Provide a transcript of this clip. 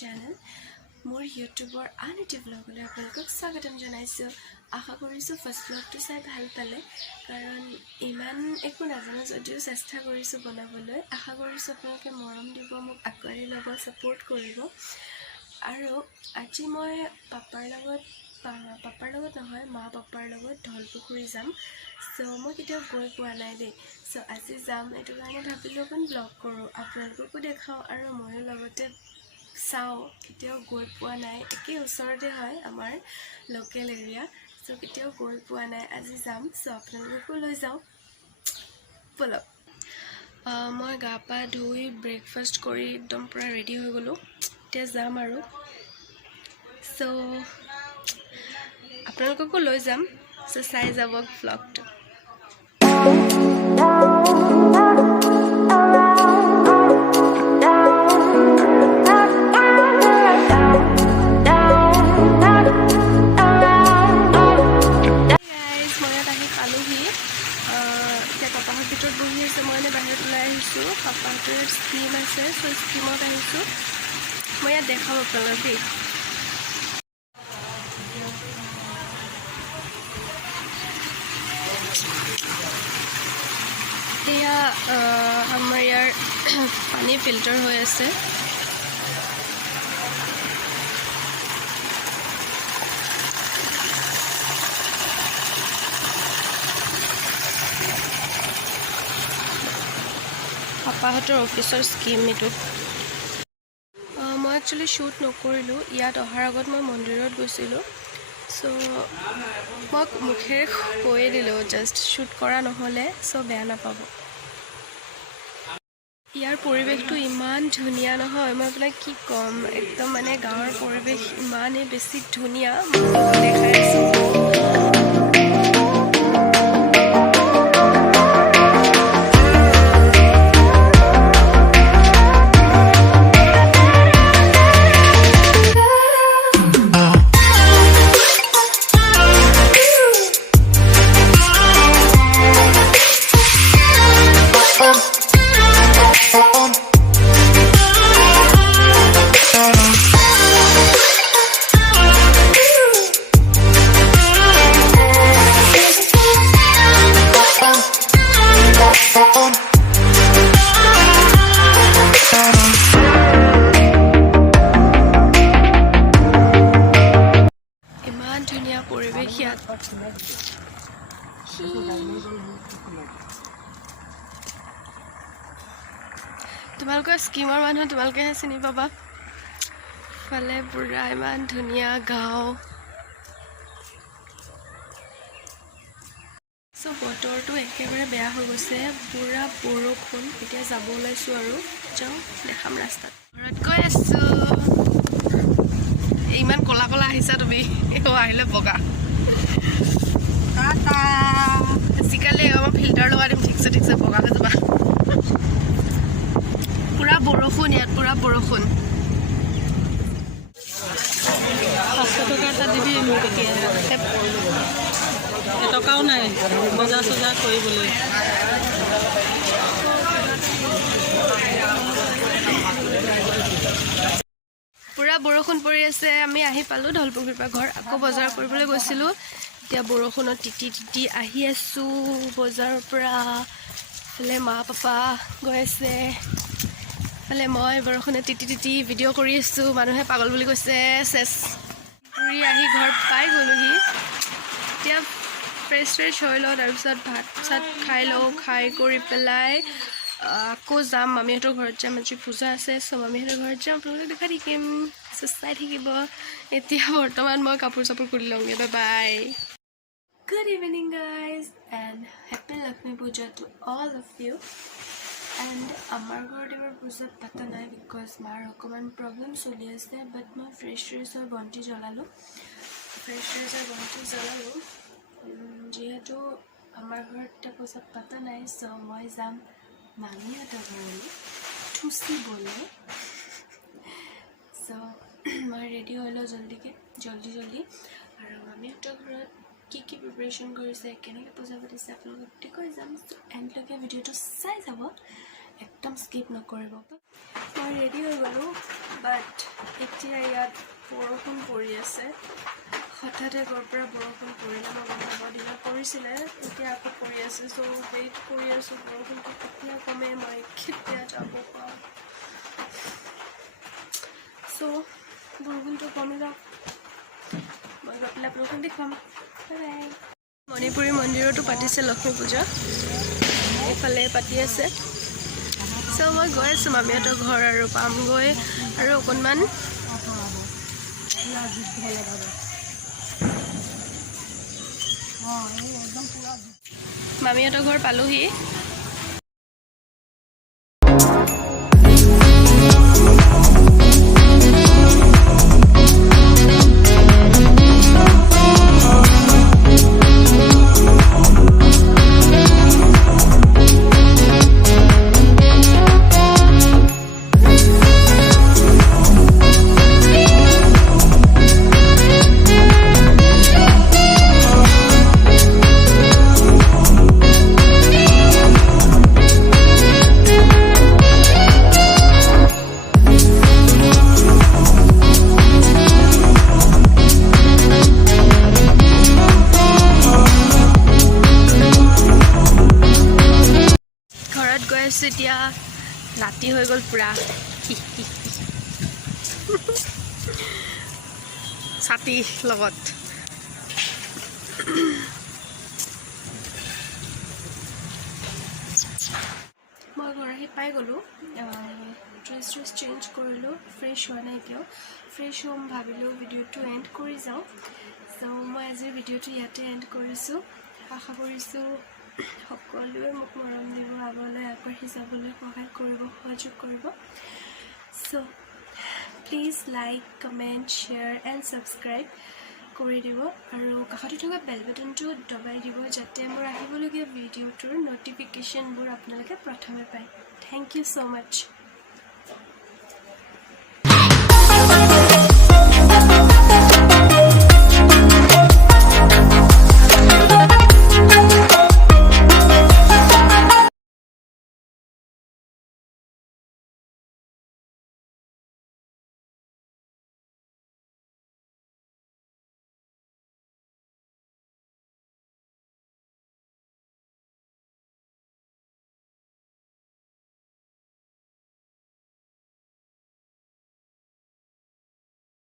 channel. More YouTuber anity vlogলৈ আপোনালোকক স্বাগতম জনাইছো আশা কৰিছো ফাৰ্স্ট vlogটো চাই ভাল পালে কাৰণ ইমান একো নাজানো যদিও চেষ্টা কৰিছো বনাবলৈ আশা কৰিছো আপোনালোকে মৰম দিব মোক আগুৱাই ল'ব সাপোৰ্ট কৰিব আৰু আজি মই পাপাৰ লগত নহয় মা পাপাৰ লগত ঢলপুখুৰী যাম সো মই কেতিয়াও গৈ পোৱা নাই দেই সো আজি যাম এটো কাৰণে ভাবিলো অকন ব্লগ কৰো আপোনালোককো দেখাও আৰু ময়ো লগতে চাও কেতিয়াও গৈ পোৱা নাই একে ওচৰতে হয় আমাৰ লোকেল এৰিয়া সো কেতিয়াও গৈ পোৱা নাই আজি যাম সো আপোনালোককো লৈ যাও বলক মই গা পা ধুই ব্ৰেকফাষ্ট কৰি একদম পুৰা ৰেডি হৈ গলো তে যাম আৰু সো আপোনালোককো লৈ যাম সো চাই যাব ব্লগটো পাপাটোৰ স্কিম আছে সো স্কিমত আহিছো মই ইয়াত দেখাব আপোনালোকে এয়া আমাৰ ইয়াৰ পানী ফিল্টাৰ হৈ আছে পাপাহঁতৰ অফিচৰ স্কিম এটো মই একচুয়ালি শ্বুট নকৰিলো ইয়াত অহাৰ আগত মই মন্দিৰত গৈছিলো সো মই মুখেৰে কৈ দিলো জাস্ট শ্বুট কৰা নহলে সো বেয়া নাপাব ইয়াৰ পৰিৱেশটো ইমান ধুনিয়া নহয় মই আপোনাক কি কম একদম মানে গাঁৱৰ পৰিৱেশ ইমানে বেছি ধুনিয়া দেখাইছো তোমালোকৰ স্কিমৰ মানুহ তোমালোকেহে চিনি পাবা ফালে পুৰা ইমান ধুনীয়া গাঁও সো বতৰটো একেবাৰে বেয়া হৈ গৈছে পুৰা বৰষুণ এতিয়া যাব ওলাইছো আৰু যাও দেখাম ৰাস্তাত ঘৰত গৈ আছো ইমান কলা কলা আহিছা তুমি এও আহিলে বগা টাটা আজিকালি আমাৰ ফিল্টাৰ লগাই দিম ঠিকছে বগা হৈ যাবা পুৰা বৰষুণ ইয়াত পুৰা বৰষুণ 500 টকা এটা দিবি মোক এতিয়া এটকাও নাই বজাৰ চজাৰ কৰিবলৈ পুৰা বৰষুণ পৰি আছে আমি আহি পালো ঢলপুখুৰীৰ পৰা ঘৰ আকৌ বজাৰ কৰিবলৈ গৈছিলো এতিয়া বৰষুণত তিতি আহি আছো বজাৰৰ পৰা ফলে মা পাপা গৈ আছে ফলে মই বৰষুণে তিতি ভিডিঅ' কৰি আছো মানুহে পাগল বুলি কৈছে চেছ পুৰি আহি ঘৰ পাই গলোহি এতিয়া ফ্ৰেছ হৈ লওঁ তাৰপিছত ভাত চাত খাই লওঁ খাই কৰি পেলাই আকৌ যাম মামীহঁতৰ ঘৰত যাম আজি পূজা আছে সো মামীহঁতৰ ঘৰত যাম আপোনালোকক দেখাই থাকিম চাই থাকিব এতিয়া বৰ্তমান মই কাপোৰ চাপোৰ খুলি লওঁগে বাই Good evening guys and happy Lakshmi Puja to all of you and আমাৰ ঘৰত এবাৰ পূজা পাতা নাই because মাৰ অকমান প্ৰব্লেম চলি আছে but মই ফ্ৰেছ ৰেছৰ বন্তি জ্বলালো যিহেতু আমাৰ ঘৰত পূজা পাতা নাই সো মই যাম মামীহঁতৰ ঘৰলৈ থুচিবলৈ সো মই ৰেডি হ'লো জলদি আৰু মামীহঁতৰ ঘৰত কি প্ৰিপাৰেশ্যন কৰিছে কেনেকৈ পূজা পাতিছে আপোনালোকক দেখুৱাই যাম এণ্ডলৈকে ভিডিঅ'টো চাই যাব একদম স্কিপ নকৰিব মই ৰেডি হৈ গ'লো বাট এতিয়া ইয়াত বৰষুণ পৰি আছে হঠাতে ঘৰৰ পৰা বৰষুণ পৰিলে মই গম নাপাওঁ দিনত পৰিছিলে এতিয়া আকৌ পৰি আছে চ' ৱেইট কৰি আছোঁ বৰষুণটো কেতিয়া কমে মই কেতিয়া যাব পাওঁ চ' বৰষুণটো কমি যাওক মই গৈ পেলাই বৰষুণ দেখুৱাম মণিপুৰী মন্দিৰতো পাতিছে লক্ষ্মী পূজা এইফালে পাতি আছে চ' মই গৈ আছোঁ মামীহঁতৰ ঘৰ আৰু পামগৈ আৰু অকণমান মামীহঁতৰ ঘৰ পালোহি গৈ আছোঁ এতিয়া ৰাতি হৈ গ'ল পুৰা ছাতি লগত মই ঘৰ আহি পাই গ'লোঁ ড্ৰেছ চেঞ্জ কৰিলোঁ ফ্ৰেছ হোৱা নাই এতিয়াও ফ্ৰেছ হ'ম ভাবিলোঁ ভিডিঅ'টো এণ্ড কৰি যাওঁ চ' মই আজিৰ ভিডিঅ'টো ইয়াতে এণ্ড কৰিছোঁ আশা কৰিছোঁ সকলোৱে মোক মৰম দিব আগলৈ আগবাঢ়ি যাবলৈ সহায় কৰিব সহযোগ কৰিব চ' please like comment share and subscribe কৰি দিব আৰু কাষতে থকা বেল বাটনটো দবাই দিব যাতে মোৰ আহিবলগীয়া ভিডিঅ'টোৰ ন'টিফিকেশ্যনবোৰ আপোনালোকে প্ৰথমে পায় থেংক ইউ ছ' মাছ